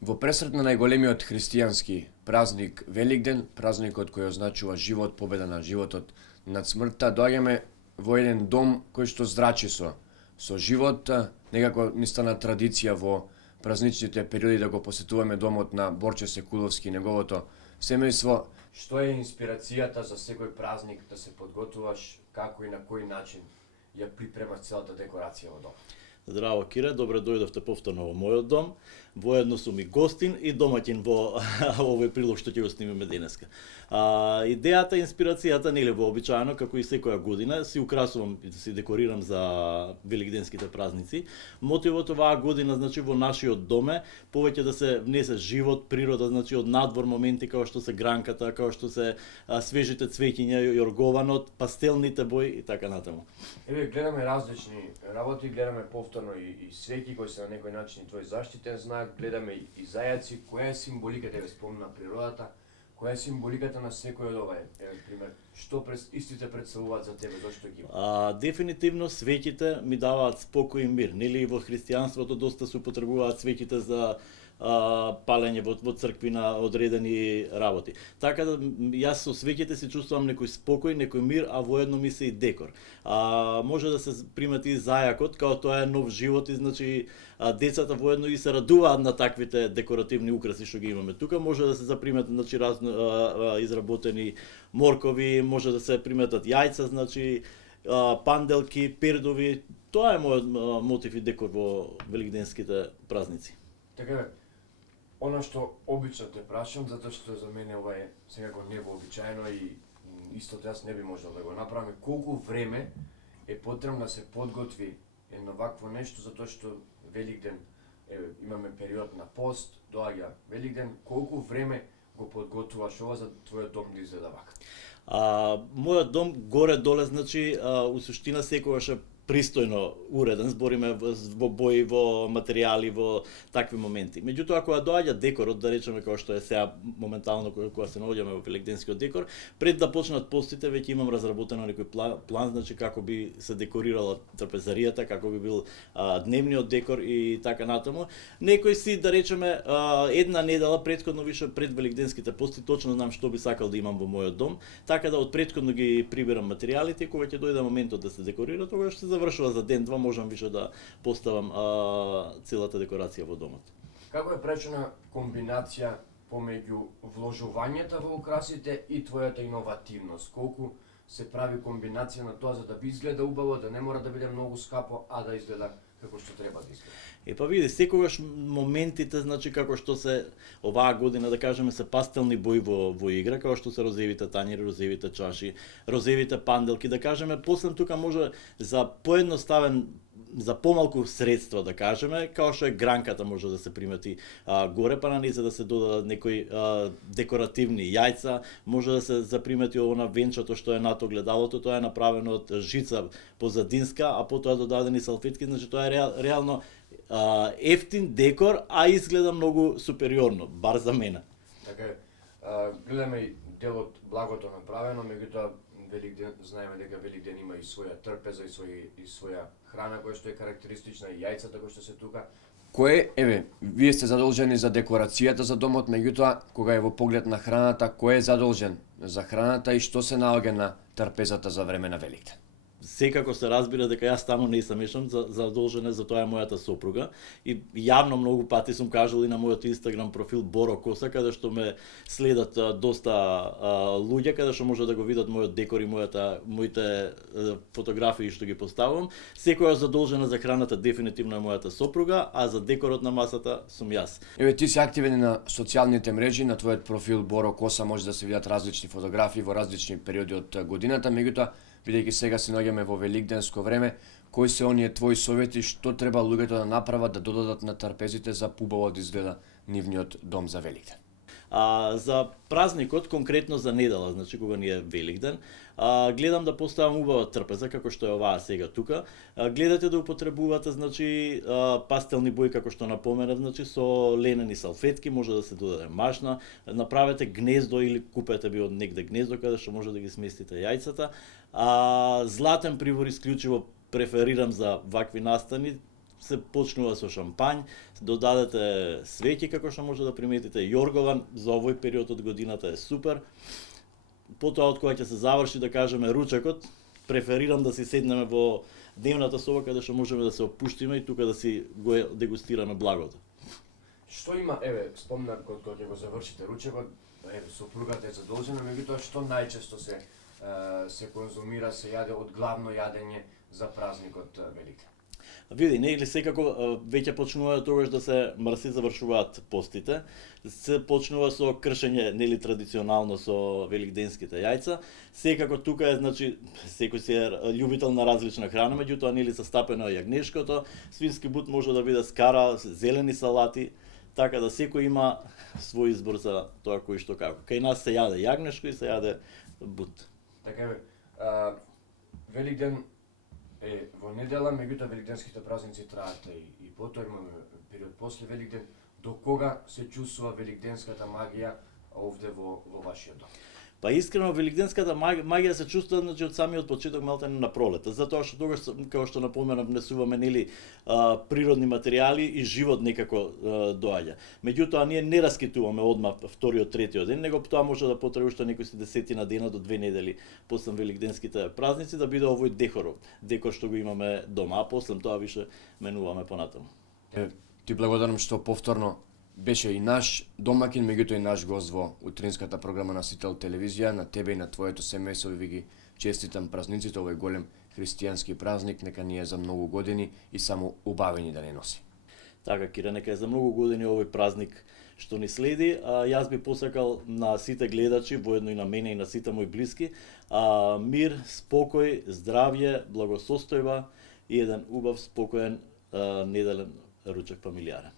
Во пресрет на најголемиот христијански празник Великден, празникот кој означува живот, победа на животот над смртта, доаѓаме во еден дом кој што зрачи со живот, некако ни стана традиција во празничните периоди да го посетуваме домот на Борче Секуловски и неговото семејство. Што е инспирацијата за секој празник да се подготуваш, како и на кој начин ја припремаш целата декорација во домот? Здраво, Кире, добре дојдовте повторно во мојот дом. Воедно сум и гостин и домаќин во овој прилог што ќе го снимиме денеска. Идејата, инспирацијата, нели вообичаено, како и секоја година, си украсувам и си декорирам за великденските празници. Мотивот оваа година, значи, во нашиот доме, повеќе да се внесе живот, природа, значи, од надвор моменти, како што се гранката, како што се свежите цвеќиња, јоргованот, пастелните бои и така натаму. Еве, гледаме различни работи, гледаме повторно и свеќи кои се на некој начин твој заштитен знак, гледаме и зајаци. Која е символиката, еве спомна природата, која е символиката на секој од ова? Еве, пример, што истите представуваат за тебе, зошто ги има? Дефинитивно свеќите ми даваат спокој и мир. Нели во христијанството доста се употребуваат свеќите за палење во цркви на одредени работи. Така да јас со свеќите се чувствувам некој спокој, некој мир, а воедно ми се и декор. Може да се примети и зајакот, као тоа е нов живот и значи децата воедно и се радуваат на таквите декоративни украси што ги имаме тука. Може да се заприметат значи разно изработени моркови, може да се приметат јајца, значи панделки, пердови. Тоа е мојот мотив и декор во великденските празници. Така, она што обично те прашам, затоа што за мене ова е секако невообичаено и истото јас не би можел да го направам, колку време е потребно да се подготви едно вакво нешто, затоа што Великден, имаме период на пост, доаѓа Великден, колку време го подготвуваш ова за твојот дом да изгледа вака? Мојот дом горе-доле, значи, у суштина секогаш е пристојно уреден, збориме во бои, во материјали, во такви моменти. Меѓутоа, кога доаѓа декорот, да речеме како што е сега моментално кога се наоѓаме во великденскиот декор, пред да почнат постите веќе имам разработено некој план, значи како би се декорирала трпезаријата, како би бил дневниот декор и така натаму. Некој си, да речеме, една недела претходно више пред великденските пости, точно знам што би сакал да имам во мојот дом, така да од претходно ги прибирам материјалите, кога ќе дојде моментот да се декорира, тогаш се завршува за ден-два, можам више да поставам целата декорација во домот. Како е пречена комбинација помеѓу вложувањата во украсите и твојата иновативност? Колку се прави комбинација на тоа за да би изгледа убаво, да не мора да биде многу скапо, а да изгледа како што треба да изгледа? Па види, секогаш моментите, значи како што се оваа година, да кажеме, се пастелни бои во игра, како што се розевите тањери, розевите чаши, розевите панделки, да кажеме, после тука може за поедноставен, за помалку средства, да кажеме, како што е гранката може да се примети горе, па на низ да се додадат некои декоративни јајца, може да се запримети она венчато што е над огледалото, тоа е направено од жица позадинска, а потоа додадени салфетки, значи тоа е реално ефтин декор, а изгледа многу супериорно, бар за мене. Така е, гледаме и делот благото направено, меѓутоа Великден, знаеме дека Великден има и своја трпеза и своја храна која што е карактеристична, и јајцата кои што се тука. Вие сте задолжени за декорацијата за домот, меѓутоа кога е во поглед на храната, кој е задолжен за храната и што се наоѓа на трпезата за време на Великден? Секако се разбира дека јас таму не сам ешам задолжена, за тоа е мојата сопруга и јавно многу пати сум кажал и на мојот Инстаграм профил Боро Коса, каде што ме следат доста луѓе, каде што може да го видат мојот декор и моите фотографии што ги поставувам. Секоја задолжена за храната дефинитивно е мојата сопруга, а за декорот на масата сум јас. Ти си активен на социјалните мрежи, на твојот профил Боро Коса може да се видат различни фотографии во различни периоди од годината, меѓутоа бидејќи сега се наоѓаме во великденско време, кои се оние твои совети што треба луѓето да направат да додадат на трпезите за побаво да изгледа нивниот дом за Великден? За празникот, конкретно за недела, значи кога ни е Великден, гледам да поставам убава трпеза, како што е оваа сега тука. Гледате да употребувате, значи, пастелни бои, како што напоменав, значи, со ленени салфетки, може да се додаде машна, направете гнездо или купете би од негде гнездо, каде што може да ги сместите јајцата. Златен прибор исклучиво преферирам за вакви настани, се почнува со шампањ, додадете свеќи како што може да приметите, јоргован за овој период од годината е супер. Потоа од кога ќе се заврши, да кажеме, ручекот, преферирам да си седнеме во дневната соба каде што можеме да се опуштиме и тука да си го дегустираме благото. Што има, спомна кога ќе го завршите ручекот, сопругата е задолжена, меѓутоа што најчесто се конзумира, се јаде од главно јадење за празникот Великден? Види, нели секако веќе почнува тогаш да се мрси, завршуваат постите, се почнува со кршење, нели традиционално со великденските јајца. Секако тука е, значи, секој си е љубител на различна храна, меѓутоа нели застапено е јагнешкото, свински бут може да биде скара, зелени салати, така да секој има свој избор за тоа кој што како. Кај нас се јаде јагнешко и се јаде бут. Така е, Великден е во недела, меѓутоа великденските празници траат и потоа имаме период после Великден. До кога се чувствува великденската магија овде во вашиот дом? Па искрено великденската магија се чувствува, значи, од самиот почеток малтене на пролета, затоа што тогаш, како што напоменав, внесуваме нели природни материјали и живот некако доаѓа. Меѓутоа ние не раскитуваме одма вториот, третиот ден, него тоа може да потребува уште некои 10 дена до 2 недели после великденските празници да биде овој декор што го имаме дома, а после тоа више менуваме понатаму. Ти благодарам што повторно беше и наш домакин, меѓутоа и наш гост во утринската програма на Сител телевизија. На тебе и на твоето семејство ви ги честитам празниците, овој голем христијански празник, нека ни е за многу години и само убавени да не носи. Така, Кире, нека е за многу години овој празник што ни следи. Јас би посакал на сите гледачи, воедно и на мене и на сите мои блиски, мир, спокој, здравје, благосостојба и еден убав, спокоен неделен ручек фамилијарен.